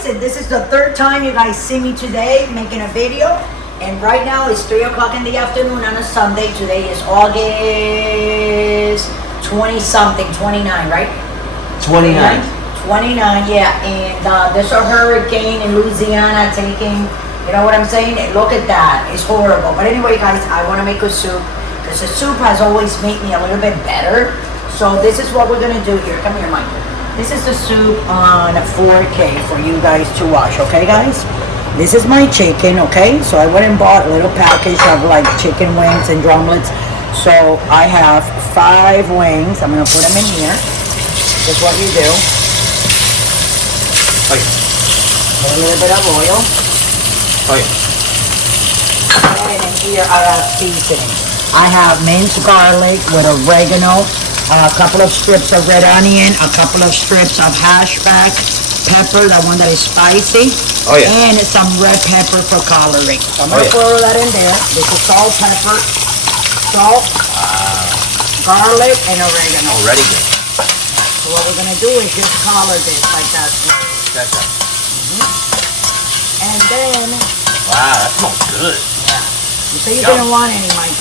guys, and this is the third time you guys see me today making a video. And right now it's 3 o'clock in the afternoon on a Sunday. Today is August 20 something, 29, right? 29. 29, yeah. And there's a hurricane in Louisiana taking, you know what I'm saying? Look at that, it's horrible. But anyway guys, I want to make a soup because the soup has always made me a little bit better. So this is what we're gonna do here. Come here, Michael. This is the soup on 4K for you guys to watch, okay guys? This is my chicken, okay? So I went and bought a little package of like chicken wings and drumlets. So I have 5 wings. I'm gonna put them in here. This is what you do. Okay. Put a little bit of oil. Okay. And in here I have seasoning. I have minced garlic with oregano, a couple of strips of red onion, a couple of strips of hashback pepper, the one that is spicy, and some red pepper for coloring. So I'm going to throw that in there. This is salt, pepper, salt, garlic, and oregano. Already good. So what we're going to do is just color this like that. That's right. And then... Wow, that smells good. Yeah. You say you didn't want any, Mike.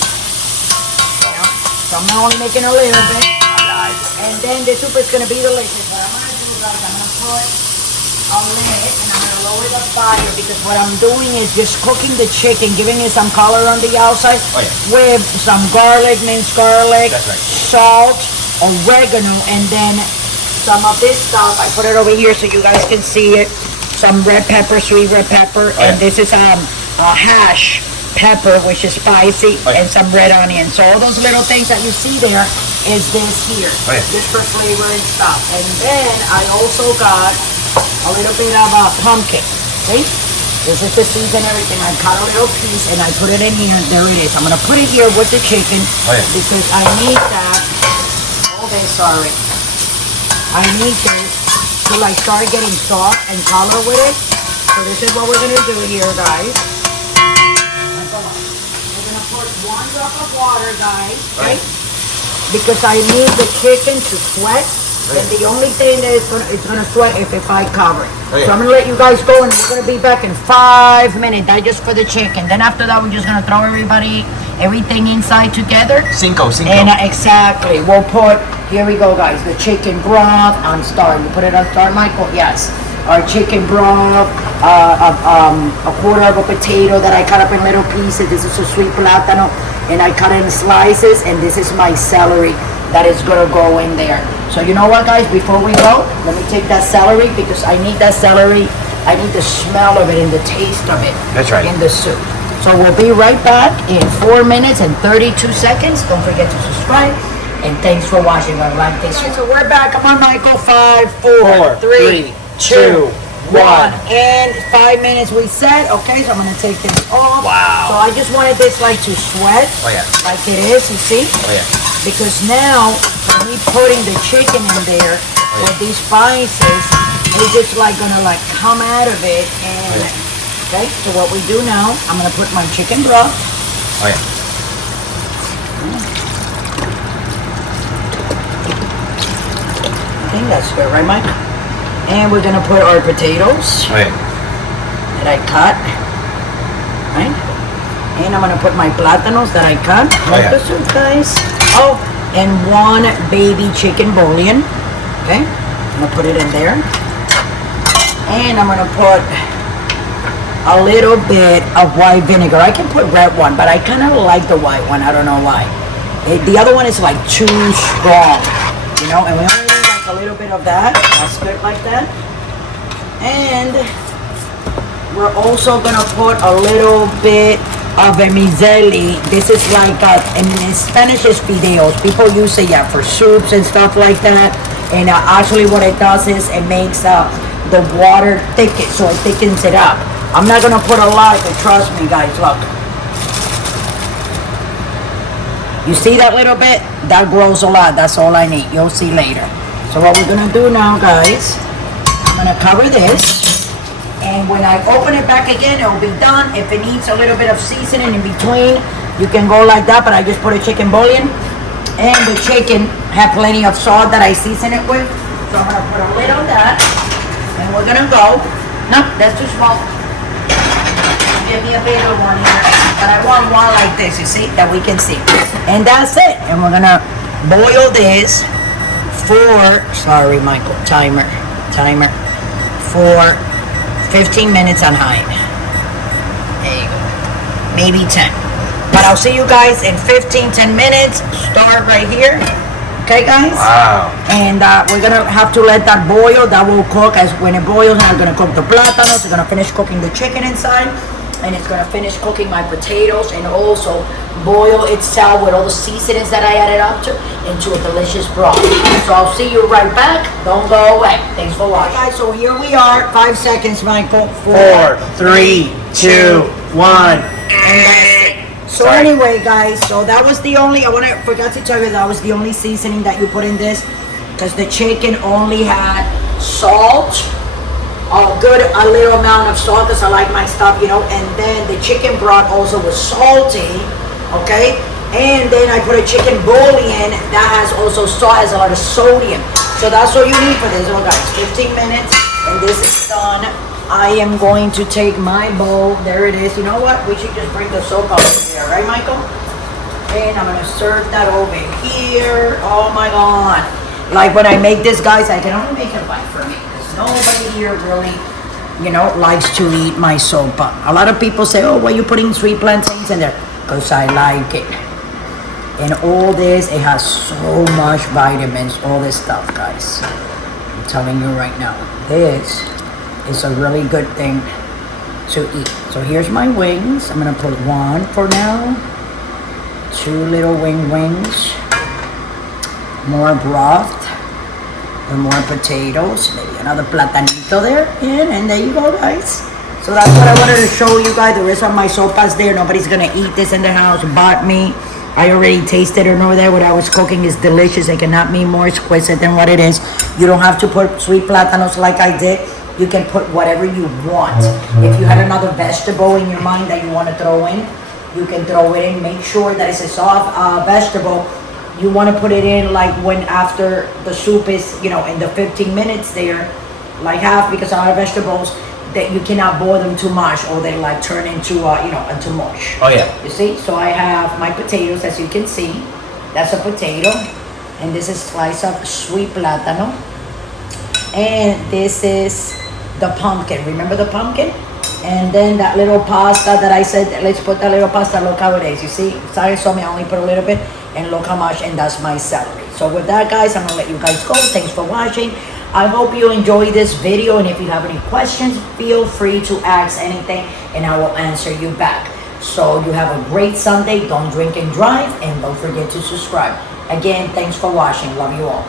So I'm only making a little bit. And then the soup is going to be delicious. What I'm going to do, guys, I'm going to put a lid and I'm going to lower the fire because what I'm doing is just cooking the chicken, giving it some color on the outside with some garlic, minced garlic, salt, oregano, and then some of this stuff. I put it over here so you guys can see it. Some red pepper, sweet red pepper, and this is a hash pepper, which is spicy, and some red onion. So all those little things that you see there is this here, just for flavor and stuff. And then I also got a little bit of pumpkin. See, this is the seeds and everything. I cut a little piece and I put it in here. There it is. I'm gonna put it here with the chicken because I need that. Hold this, sorry. I need this to like start getting soft and color with it. So this is what we're gonna do here, guys. We're gonna put 1 drop of water, guys, okay? Because I need the chicken to sweat. And the only thing that it's gonna sweat if I cover it. So I'm gonna let you guys go and we're gonna be back in 5 minutes. That just for the chicken. Then after that, we're just gonna throw everything inside together. Cinco. And exactly, we'll put, here we go guys, the chicken broth on start. You put it on start, Michael? Yes. Our chicken broth, a quarter of a potato that I cut up in little pieces. This is a sweet plátano, and I cut it in slices, and this is my celery that is gonna go in there. So you know what guys, before we go, let me take that celery because I need that celery. I need the smell of it and the taste of it. That's right. In the soup. So we'll be right back in 4 minutes and 32 seconds. Don't forget to subscribe. And thanks for watching. I like this. So we're back. Come on, Michael. 5, 4, 3, 2, 1. And 5 minutes we said. Okay, so I'm going to take this off. Wow. So I just wanted this like to sweat. Like it is, you see? Because now, me putting the chicken in there with these spices, it's just like going to like come out of it. And okay, so what we do now, I'm going to put my chicken broth. I think that's good, right, Mike? And we're gonna put our potatoes that I cut, right? And I'm gonna put my plátanos that I cut. The soup, guys. Oh, and 1 baby chicken bouillon. Okay, I'm gonna put it in there. And I'm gonna put a little bit of white vinegar. I can put red one, but I kind of like the white one. I don't know why. The other one is like too strong, you know, and we only need like a little bit of that. That's good like that. And we're also gonna put a little bit of vermicelli. This is like in Spanish is fideos. People use it for soups and stuff like that. And actually what it does is it makes the water thicken, so it thickens it up. I'm not gonna put a lot, but trust me guys, look. You see that little bit? That grows a lot. That's all I need. You'll see later. So what we're gonna do now, guys, I'm gonna cover this. And when I open it back again, it will be done. If it needs a little bit of seasoning in between, you can go like that, but I just put a chicken bouillon. And the chicken have plenty of salt that I season it with. So I'm gonna put a lid on that. And we're gonna go. No, that's too small. Give me a bigger one here. But I want one like this, you see, that we can see. And that's it. And we're gonna boil this for, sorry Michael, timer, for 15 minutes on high. There you go. Maybe 10. But I'll see you guys in 10 minutes. Start right here. Okay, guys? Wow. And we're gonna have to let that boil. That will cook. As when it boils, I'm gonna cook the plátanos. We're gonna finish cooking the chicken inside, and it's gonna finish cooking my potatoes, and also boil itself with all the seasonings that I added up to into a delicious broth. So I'll see you right back. Don't go away. Thanks for watching. Okay, guys, so here we are. 5 seconds, Michael. 4, 3, 2, 1. So anyway, guys, so that was the only, forgot to tell you that was the only seasoning that you put in this, because the chicken only had salt, a little amount of salt, because I like my stuff, you know, and then the chicken broth also was salty, okay, and then I put a chicken bouillon that has also salt, has a lot of sodium, so that's what you need for this. Oh guys, 15 minutes, and this is done. I am going to take my bowl. There it is. You know what? We should just bring the soap over here, right, Michael? And I'm gonna serve that over here. Oh my God! Like when I make this, guys, I can only make it right for me, because nobody here really, you know, likes to eat my sopa. A lot of people say, "Oh, why are you putting sweet plantains in there?" Because I like it. And all this, it has so much vitamins. All this stuff, guys. I'm telling you right now, this. It's a really good thing to eat. So here's my wings. I'm gonna put one for now. 2 little wings. More broth. And more potatoes. Maybe another platanito there. And there you go, guys. So that's what I wanted to show you guys. The rest of my sopas there. Nobody's gonna eat this in the house but me. I already tasted it over there. What I was cooking is delicious. It cannot be more exquisite than what it is. You don't have to put sweet plátanos like I did. You can put whatever you want. If you had another vegetable in your mind that you want to throw in, you can throw it in. Make sure that it's a soft vegetable. You want to put it in like when after the soup is, you know, in the 15 minutes there, like half, because a lot of vegetables that you cannot boil them too much or they like turn into, you know, into mush. Oh yeah. You see? So I have my potatoes, as you can see. That's a potato. And this is slice of sweet plátano. And this is the pumpkin. Remember the pumpkin? And then that little pasta that I said, let's put that little pasta. Look how it is. You see? Sorry, so I only put a little bit. And look how much. And that's my celery. So with that, guys, I'm going to let you guys go. Thanks for watching. I hope you enjoy this video. And if you have any questions, feel free to ask anything. And I will answer you back. So you have a great Sunday. Don't drink and drive. And don't forget to subscribe. Again, thanks for watching. Love you all.